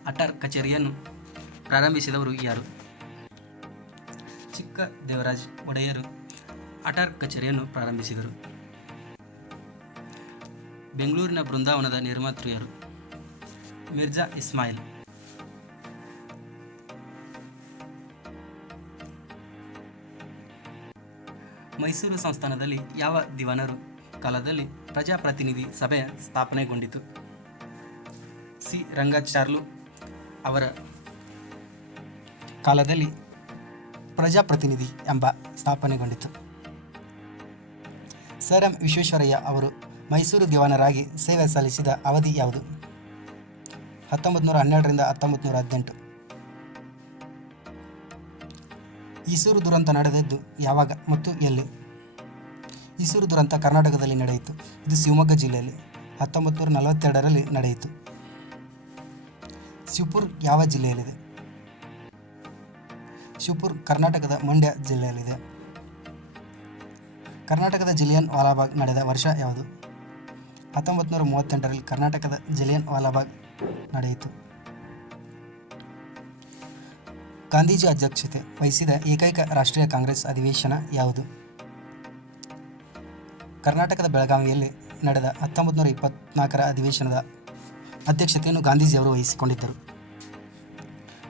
ಅಟಾರ್ ಕಚೇರಿಯನ್ನು ಪ್ರಾರಂಭಿಸಿದವರು ಯಾರು? ಚಿಕ್ಕ ದೇವರಾಜ್ ಒಡೆಯರು ಅಟಾರ್ ಕಚೇರಿಯನ್ನು ಪ್ರಾರಂಭಿಸಿದರು. ಬೆಂಗಳೂರಿನ ಬೃಂದಾವನದ ನಿರ್ಮಾತೃ ಯಾರು? ಮಿರ್ಜಾ ಇಸ್ಮಾಯಿಲ್. ಮೈಸೂರು ಸಂಸ್ಥಾನದಲ್ಲಿ ಯಾವ ದಿವಾನರು ಕಾಲದಲ್ಲಿ ಪ್ರಜಾಪ್ರತಿನಿಧಿ ಸಭೆ ಸ್ಥಾಪನೆಗೊಂಡಿತು? ಸಿ. ರಂಗಾಚಾರ್ಲು ಅವರ ಕಾಲದಲ್ಲಿ ಪ್ರಜಾಪ್ರತಿನಿಧಿ ಎಂಬ ಸ್ಥಾಪನೆಗೊಂಡಿತು. ಸರ್ ಎಂ ವಿಶ್ವೇಶ್ವರಯ್ಯ ಅವರು ಮೈಸೂರು ದಿವಾನರಾಗಿ ಸೇವೆ ಸಲ್ಲಿಸಿದ ಅವಧಿ ಯಾವುದು? ಹತ್ತೊಂಬತ್ತು ನೂರ ಹನ್ನೆರಡರಿಂದ ಹತ್ತೊಂಬತ್ತು ನೂರ ಹದಿನೆಂಟು. ಈಸೂರು ದುರಂತ ನಡೆದದ್ದು ಯಾವಾಗ ಮತ್ತು ಎಲ್ಲಿ? ಈಸೂರು ದುರಂತ ಕರ್ನಾಟಕದಲ್ಲಿ ನಡೆಯಿತು. ಇದು ಶಿವಮೊಗ್ಗ ಜಿಲ್ಲೆಯಲ್ಲಿ ಹತ್ತೊಂಬತ್ತು ನೂರ ನಲವತ್ತೆರಡರಲ್ಲಿ ನಡೆಯಿತು. ಶಿವಪುರ್ ಯಾವ ಜಿಲ್ಲೆಯಲ್ಲಿದೆ? ಶಿವಪುರ್ ಕರ್ನಾಟಕದ ಮಂಡ್ಯ ಜಿಲ್ಲೆಯಲ್ಲಿದೆ. ಕರ್ನಾಟಕದ ಜಿಲಿಯನ್ ವಾಲಾಬಾಗ್ ನಡೆದ ವರ್ಷ ಯಾವುದು? ಹತ್ತೊಂಬತ್ತು ನೂರ ಮೂವತ್ತೆಂಟರಲ್ಲಿ ಕರ್ನಾಟಕದ ಜಿಲಿಯನ್ ವಾಲಾಬಾಗ್ ನಡೆಯಿತು. ಗಾಂಧೀಜಿ ಅಧ್ಯಕ್ಷತೆ ವಹಿಸಿದ ಏಕೈಕ ರಾಷ್ಟ್ರೀಯ ಕಾಂಗ್ರೆಸ್ ಅಧಿವೇಶನ ಯಾವುದು? ಕರ್ನಾಟಕದ ಬೆಳಗಾವಿಯಲ್ಲಿ ನಡೆದ ಹತ್ತೊಂಬತ್ತು ನೂರ ಇಪ್ಪತ್ನಾಲ್ಕರ ಅಧಿವೇಶನದ ಅಧ್ಯಕ್ಷತೆಯನ್ನು ಗಾಂಧೀಜಿಯವರು ವಹಿಸಿಕೊಂಡಿದ್ದರು.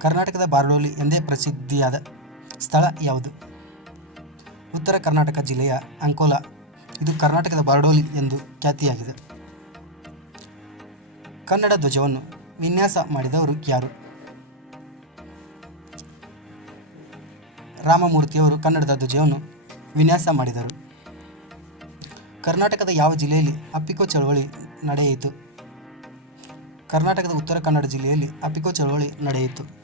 ಕರ್ನಾಟಕದ ಬಾರ್ಡೋಲಿ ಎಂದೇ ಪ್ರಸಿದ್ಧಿಯಾದ ಸ್ಥಳ ಯಾವುದು? ಉತ್ತರ ಕರ್ನಾಟಕ ಜಿಲ್ಲೆಯ ಅಂಕೋಲಾ. ಇದು ಕರ್ನಾಟಕದ ಬಾರ್ಡೋಲಿ ಎಂದು ಖ್ಯಾತಿಯಾಗಿದೆ. ಕನ್ನಡ ಧ್ವಜವನ್ನು ವಿನ್ಯಾಸ ಮಾಡಿದವರು ಯಾರು? ರಾಮಮೂರ್ತಿಯವರು ಕನ್ನಡದ ಧ್ವಜವನ್ನು ವಿನ್ಯಾಸ ಮಾಡಿದರು. ಕರ್ನಾಟಕದ ಯಾವ ಜಿಲ್ಲೆಯಲ್ಲಿ ಅಪ್ಪಿಕೋ ಚಳವಳಿ ನಡೆಯಿತು? ಕರ್ನಾಟಕದ ಉತ್ತರ ಕನ್ನಡ ಜಿಲ್ಲೆಯಲ್ಲಿ ಅಪ್ಪಿಕೋ ಚಳವಳಿ ನಡೆಯಿತು.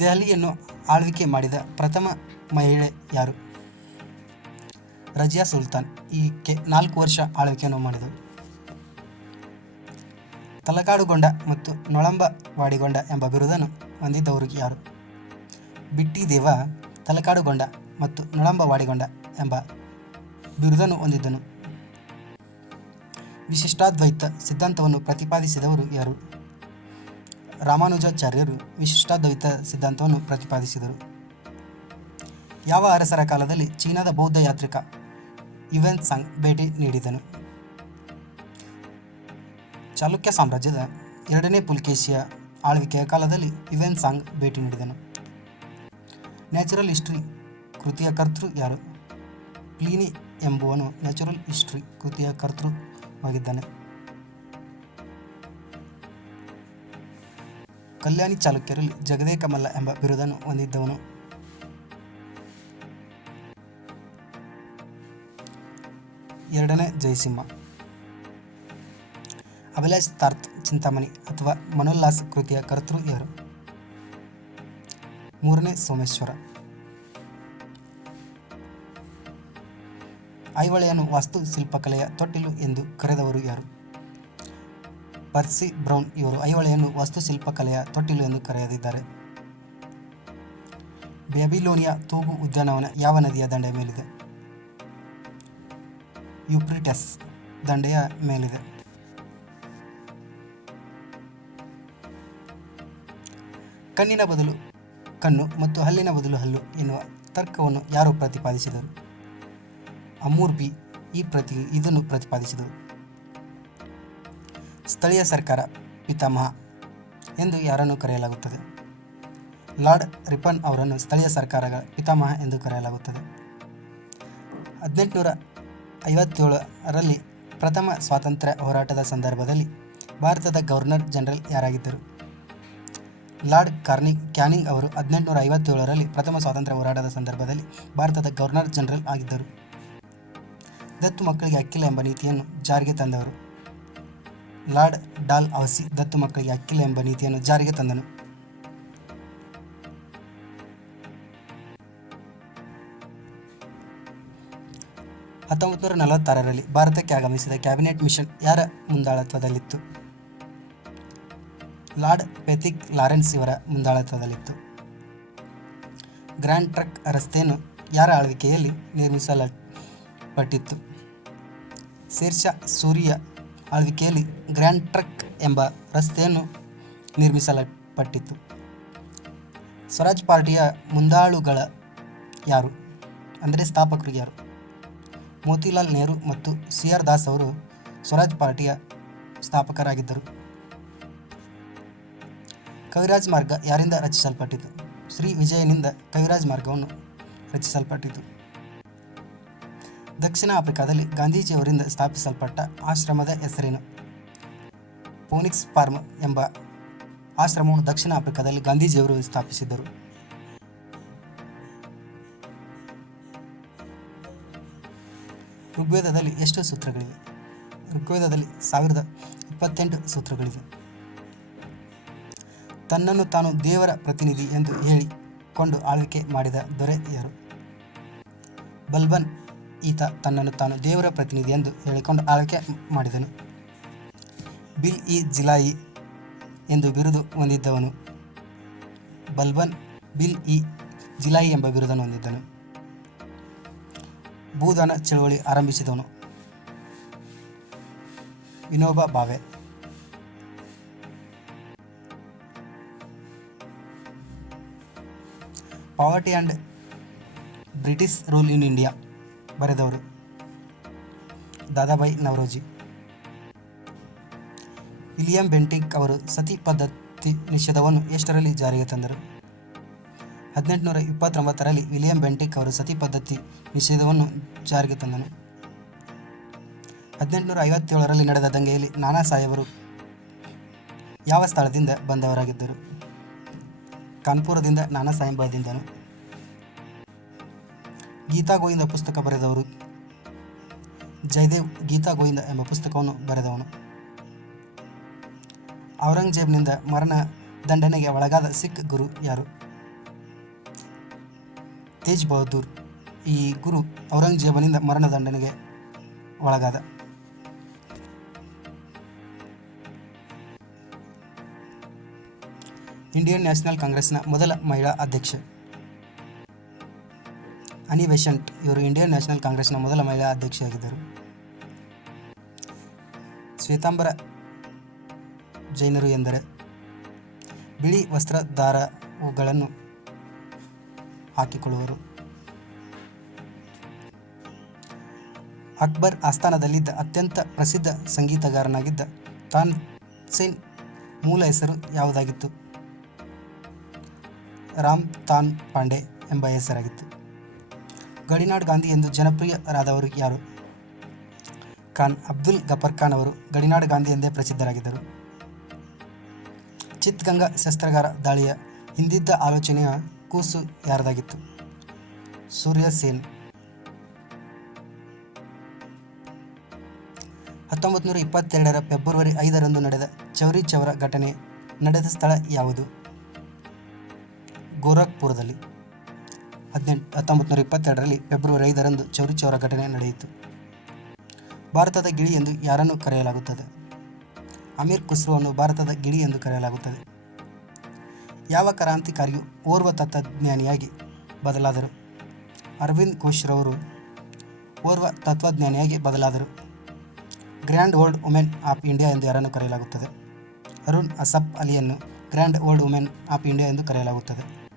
ದೆಹಲಿಯನ್ನು ಆಳ್ವಿಕೆ ಮಾಡಿದ ಪ್ರಥಮ ಮಹಿಳೆ ಯಾರು? ರಜಿಯಾ ಸುಲ್ತಾನ್. ಈಕೆ ನಾಲ್ಕು ವರ್ಷ ಆಳ್ವಿಕೆಯನ್ನು ಮಾಡಿದರು ತಲಕಾಡುಗೊಂಡ ಮತ್ತು ನೊಳಂಬ ವಾಡಿಗೊಂಡ ಎಂಬ ಬಿರುದನ್ನು ಹೊಂದಿದ್ದವರು ಯಾರು? ಬಿಟ್ಟಿ ದೇವ, ತಲಕಾಡುಗೊಂಡ ಮತ್ತು ನೊಳಂಬ ವಾಡಿಗೊಂಡ ಎಂಬ ಬಿರುದನ್ನು ಹೊಂದಿದ್ದನು. ವಿಶಿಷ್ಟಾದ್ವೈತ ಸಿದ್ಧಾಂತವನ್ನು ಪ್ರತಿಪಾದಿಸಿದವರು ಯಾರು? ರಾಮಾನುಜಾಚಾರ್ಯರು ವಿಶಿಷ್ಟಾದ್ವೈತ ಸಿದ್ಧಾಂತವನ್ನು ಪ್ರತಿಪಾದಿಸಿದರು. ಯಾವ ಅರಸರ ಕಾಲದಲ್ಲಿ ಚೀನಾದ ಬೌದ್ಧ ಯಾತ್ರಿಕ ಯುವೆನ್ ಸಾಂಗ್ ಭೇಟಿ ನೀಡಿದನು? ಚಾಲುಕ್ಯ ಸಾಮ್ರಾಜ್ಯದ ಎರಡನೇ ಪುಲ್ಕೇಶಿಯ ಆಳ್ವಿಕೆಯ ಕಾಲದಲ್ಲಿ ಯುವೆನ್ ಸಾಂಗ್ ಭೇಟಿ ನೀಡಿದನು. ನ್ಯಾಚುರಲ್ ಹಿಸ್ಟ್ರಿ ಕೃತಿಯ ಕರ್ತೃ ಯಾರು? ಪ್ಲೀನಿ ಎಂಬುವನು ನ್ಯಾಚುರಲ್ ಹಿಸ್ಟ್ರಿ ಕೃತಿಯ ಕರ್ತೃವಾಗಿದ್ದಾನೆ ಕಲ್ಯಾಣಿ ಚಾಲುಕ್ಯರಲ್ಲಿ ಜಗದೇಕಮಲ್ಲ ಎಂಬ ಬಿರುದನ್ನು ಹೊಂದಿದ್ದವನು. ಎರಡನೇ ಜಯಸಿಂಹ. ಅಭಿಲಾಷ್ ತಾರ್ತ್ ಚಿಂತಾಮಣಿ ಅಥವಾ ಮನೋಲ್ಲಾಸ್ ಕೃತಿಯ ಕರ್ತೃ ಯಾರು ಮೂರನೇ ಸೋಮೇಶ್ವರ. ಐವಳೆಯನ್ನು ವಾಸ್ತುಶಿಲ್ಪಕಲೆಯ ತೊಟ್ಟಿಲು ಎಂದು ಕರೆದವರು ಯಾರು? ಪರ್ಸಿ ಬ್ರೌನ್ ಇವರು ಐಹೊಳೆಯನ್ನು ವಾಸ್ತುಶಿಲ್ಪಕಲೆಯ ತೊಟ್ಟಿಲು ಎಂದು ಕರೆಯದಿದ್ದಾರೆ. ಬ್ಯಾಬಿಲೋನಿಯಾ ತೂಗು ಉದ್ಯಾನವನ ಯಾವ ನದಿಯ ದಂಡೆಯ ಮೇಲಿದೆ? ಯುಪ್ರಿಟಸ್ ದಂಡೆಯ ಮೇಲಿದೆ. ಕಣ್ಣಿನ ಬದಲು ಕಣ್ಣು ಮತ್ತು ಹಲ್ಲಿನ ಬದಲು ಹಲ್ಲು ಎನ್ನುವ ತರ್ಕವನ್ನು ಯಾರು ಪ್ರತಿಪಾದಿಸಿದರು? ಅಮೂರ್ಬಿ ಈ ಪ್ರತಿ ಇದನ್ನು ಪ್ರತಿಪಾದಿಸಿದರು. ಸ್ಥಳೀಯ ಸರ್ಕಾರ ಪಿತಾಮಹ ಎಂದು ಯಾರನ್ನು ಕರೆಯಲಾಗುತ್ತದೆ? ಲಾರ್ಡ್ ರಿಪನ್ ಅವರನ್ನು ಸ್ಥಳೀಯ ಸರ್ಕಾರಗಳ ಪಿತಾಮಹ ಎಂದು ಕರೆಯಲಾಗುತ್ತದೆ. ಹದಿನೆಂಟುನೂರ ಐವತ್ತೇಳರಲ್ಲಿ ಪ್ರಥಮ ಸ್ವಾತಂತ್ರ್ಯ ಹೋರಾಟದ ಸಂದರ್ಭದಲ್ಲಿ ಭಾರತದ ಗವರ್ನರ್ ಜನರಲ್ ಯಾರಾಗಿದ್ದರು? ಲಾರ್ಡ್ ಕಾರ್ನಿಂಗ್ ಕ್ಯಾನಿಂಗ್ ಅವರು ಹದಿನೆಂಟುನೂರ ಐವತ್ತೇಳರಲ್ಲಿ ಪ್ರಥಮ ಸ್ವಾತಂತ್ರ್ಯ ಹೋರಾಟದ ಸಂದರ್ಭದಲ್ಲಿ ಭಾರತದ ಗವರ್ನರ್ ಜನರಲ್ ಆಗಿದ್ದರು. ದತ್ತು ಮಕ್ಕಳಿಗೆ ಅಕ್ಕಿಲ್ಲ ಎಂಬ ನೀತಿಯನ್ನು ಜಾರಿಗೆ ತಂದವರು ಲಾರ್ಡ್ ಡಾಲ್ ಅವಸಿ ದತ್ತು ಮಕ್ಕಳಿಗೆ ಅಕ್ಕಿಲ ಎಂಬ ನೀತಿಯನ್ನು ಜಾರಿಗೆ ತಂದನು. ಹತ್ತೊಂಬತ್ತು ನೂರ ನಲವತ್ತಾರರಲ್ಲಿ ಭಾರತಕ್ಕೆ ಆಗಮಿಸಿದ ಕ್ಯಾಬಿನೆಟ್ ಮಿಷನ್ ಯಾರ ಮುಂದಾಳತ್ವದಲ್ಲಿತ್ತು? ಲಾರ್ಡ್ ಪೆಥಿಕ್ ಲಾರೆನ್ಸ್ ಇವರ ಮುಂದಾಳತ್ವದಲ್ಲಿತ್ತು. ಗ್ರ್ಯಾಂಡ್ ಟ್ರಕ್ ರಸ್ತೆಯನ್ನು ಯಾರ ಆಳ್ವಿಕೆಯಲ್ಲಿ ನಿರ್ಮಿಸಲ್ಪಟ್ಟಿತ್ತು ಶೇರ್ಷಾ ಸೂರಿಯ ಆಳ್ವಿಕೆಯಲ್ಲಿ ಗ್ರ್ಯಾಂಡ್ ಟ್ರಕ್ ಎಂಬ ರಸ್ತೆಯನ್ನು ನಿರ್ಮಿಸಲ್ಪಟ್ಟಿತ್ತು. ಸ್ವರಾಜ್ ಪಾರ್ಟಿಯ ಮುಂದಾಳುಗಳ ಯಾರು? ಅಂದರೆ ಸ್ಥಾಪಕರು ಯಾರು? ಮೋತಿಲಾಲ್ ನೆಹರು ಮತ್ತು ಸಿ ಆರ್ ದಾಸ್ ಅವರು ಸ್ವರಾಜ್ ಪಾರ್ಟಿಯ ಸ್ಥಾಪಕರಾಗಿದ್ದರು. ಕವಿರಾಜ್ ಮಾರ್ಗ ಯಾರಿಂದ ರಚಿಸಲ್ಪಟ್ಟಿತು? ಶ್ರೀ ವಿಜಯನಿಂದ ಕವಿರಾಜ್ ಮಾರ್ಗವನ್ನು ರಚಿಸಲ್ಪಟ್ಟಿತು. ದಕ್ಷಿಣ ಆಫ್ರಿಕಾದಲ್ಲಿ ಗಾಂಧೀಜಿಯವರಿಂದ ಸ್ಥಾಪಿಸಲ್ಪಟ್ಟ ಆಶ್ರಮದ ಹೆಸರೇನು? ಫೋನಿಕ್ಸ್ ಫಾರ್ಮ್ ಎಂಬ ಆಶ್ರಮವನ್ನು ದಕ್ಷಿಣ ಆಫ್ರಿಕಾದಲ್ಲಿ ಗಾಂಧೀಜಿಯವರು ಸ್ಥಾಪಿಸಿದ್ದರು. ಋಗ್ವೇದದಲ್ಲಿ ಎಷ್ಟು ಸೂತ್ರಗಳಿವೆ? ಋಗ್ವೇದದಲ್ಲಿ ಸಾವಿರದ ಇಪ್ಪತ್ತೆಂಟು ಸೂತ್ರಗಳಿವೆ. ತನ್ನನ್ನು ತಾನು ದೇವರ ಪ್ರತಿನಿಧಿ ಎಂದು ಹೇಳಿಕೊಂಡು ಆಳ್ವಿಕೆ ಮಾಡಿದ ದೊರೆ ಯಾರು ಬಲ್ಬನ್ ಈತ ತನ್ನನ್ನು ತಾನು ದೇವರ ಪ್ರತಿನಿಧಿ ಎಂದು ಹೇಳಿಕೊಂಡು ಆಳ್ವಿಕೆ ಮಾಡಿದನು. ಬಿಲ್ ಇ ಜಿಲಾಯಿ ಎಂದು ಬಿರುದು ಹೊಂದಿದ್ದವನು. ಬಲ್ಬನ್ ಬಿಲ್ ಇ ಜಿಲಾಯಿ ಎಂಬ ಬಿರುದನ್ನು ಹೊಂದಿದ್ದನು. ಭೂದಾನ ಚಳವಳಿ ಆರಂಭಿಸಿದವನು. Vinoba Bhave poverty and British rule in India. ಬರೆದವರು. ದಾದಾಬಾಯಿ ನವರೋಜಿ. ವಿಲಿಯಂ ಬೆಂಟಿಕ್ ಅವರು ಸತಿ ಪದ್ಧತಿ ನಿಷೇಧವನ್ನು ಎಷ್ಟರಲ್ಲಿ ಜಾರಿಗೆ ತಂದರು? ಹದಿನೆಂಟುನೂರ ಇಪ್ಪತ್ತೊಂಬತ್ತರಲ್ಲಿ ವಿಲಿಯಂ ಬೆಂಟಿಕ್ ಅವರು ಸತಿ ಪದ್ಧತಿ ನಿಷೇಧವನ್ನು ಜಾರಿಗೆ ತಂದನು. ಹದಿನೆಂಟುನೂರ ಐವತ್ತೇಳರಲ್ಲಿ ನಡೆದ ದಂಗೆಯಲ್ಲಿ ನಾನಾ ಸಾಹೇಬರು ಯಾವ ಸ್ಥಳದಿಂದ ಬಂದವರಾಗಿದ್ದರು? ಕಾನ್ಪುರದಿಂದ ನಾನಾ ಸಾಹೇಬದಿಂದನು ಗೀತಾ ಗೋವಿಂದ ಪುಸ್ತಕ ಬರೆದವರು. ಜಯದೇವ್ ಗೀತಾ ಗೋವಿಂದ ಎಂಬ ಪುಸ್ತಕವನ್ನು ಬರೆದವನು. ಔರಂಗಜೇಬ್ನಿಂದ ಮರಣ ದಂಡನೆಗೆ ಒಳಗಾದ ಸಿಖ್ ಗುರು ಯಾರು? ತೇಜ್ ಬಹದ್ದೂರ್. ಈ ಗುರು ಔರಂಗಜೇಬನಿಂದ ಮರಣ ದಂಡನೆಗೆ ಒಳಗಾದ. ಇಂಡಿಯನ್ ನ್ಯಾಷನಲ್ ಕಾಂಗ್ರೆಸ್ನ ಮೊದಲ ಮಹಿಳಾ ಅಧ್ಯಕ್ಷ. ಅನಿ ಬೆಸೆಂಟ್ ಇವರು ಇಂಡಿಯನ್ ನ್ಯಾಷನಲ್ ಕಾಂಗ್ರೆಸ್ನ ಮೊದಲ ಮಹಿಳಾ ಅಧ್ಯಕ್ಷರಾಗಿದ್ದರು. ಶ್ವೇತಾಂಬರ ಜೈನರು ಎಂದರೆ ಬಿಳಿ ವಸ್ತ್ರಧಾರವುಗಳನ್ನು ಹಾಕಿಕೊಳ್ಳುವರು. ಅಕ್ಬರ್ ಆಸ್ಥಾನದಲ್ಲಿದ್ದ ಅತ್ಯಂತ ಪ್ರಸಿದ್ಧ ಸಂಗೀತಗಾರನಾಗಿದ್ದ ತಾನ್ಸೇನ್ ಮೂಲ ಹೆಸರು ಯಾವುದಾಗಿತ್ತು? ರಾಮ್ ತಾನ್ ಪಾಂಡೆ ಎಂಬ ಹೆಸರಾಗಿತ್ತು. ಗಡಿನಾಡ್ ಗಾಂಧಿ ಎಂದು ಜನಪ್ರಿಯರಾದವರು ಯಾರು? ಖಾನ್ ಅಬ್ದುಲ್ ಗಫರ್ ಖಾನ್ ಅವರು ಗಡಿನಾಡ್ ಗಾಂಧಿ ಎಂದೇ ಪ್ರಸಿದ್ಧರಾಗಿದ್ದರು. ಚಿತ್ಗಂಗಾ ಶಸ್ತ್ರಗಾರ ದಾಳಿಯ ಹಿಂದಿದ್ದ ಆಲೋಚನೆಯ ಕೂಸು ಯಾರದಾಗಿತ್ತು? ಸೂರ್ಯ ಸೇನ್. ಹತ್ತೊಂಬತ್ತು ನೂರ ಇಪ್ಪತ್ತೆರಡರ ಫೆಬ್ರವರಿ ಐದರಂದು ನಡೆದ ಚೌರಿ ಚೌರ ಘಟನೆ ನಡೆದ ಸ್ಥಳ ಯಾವುದು? ಗೋರಖ್ಪುರದಲ್ಲಿ. ಹದಿನೆಂಟು ಹತ್ತೊಂಬತ್ತು ನೂರ ಇಪ್ಪತ್ತೆರಡರಲ್ಲಿ ಫೆಬ್ರವರಿ ಐದರಂದು ಚೌರಿ ಚೌರ ಘಟನೆ ನಡೆಯಿತು. ಭಾರತದ ಗಿಳಿ ಎಂದು ಯಾರನ್ನು ಕರೆಯಲಾಗುತ್ತದೆ? ಅಮೀರ್ ಖುಸ್ರುವನ್ನು ಭಾರತದ ಗಿಳಿ ಎಂದು ಕರೆಯಲಾಗುತ್ತದೆ. ಯಾವ ಕ್ರಾಂತಿಕಾರಿಯು ಓರ್ವ ತತ್ವಜ್ಞಾನಿಯಾಗಿ ಬದಲಾದರು? ಅರವಿಂದ್ ಘೋಷ್ರವರು ಓರ್ವ ತತ್ವಜ್ಞಾನಿಯಾಗಿ ಬದಲಾದರು. Grand old women of India ಎಂದು ಯಾರನ್ನು ಕರೆಯಲಾಗುತ್ತದೆ? Aruna Asaf ಅಲಿಯನ್ನು grand old women of India ಎಂದು ಕರೆಯಲಾಗುತ್ತದೆ.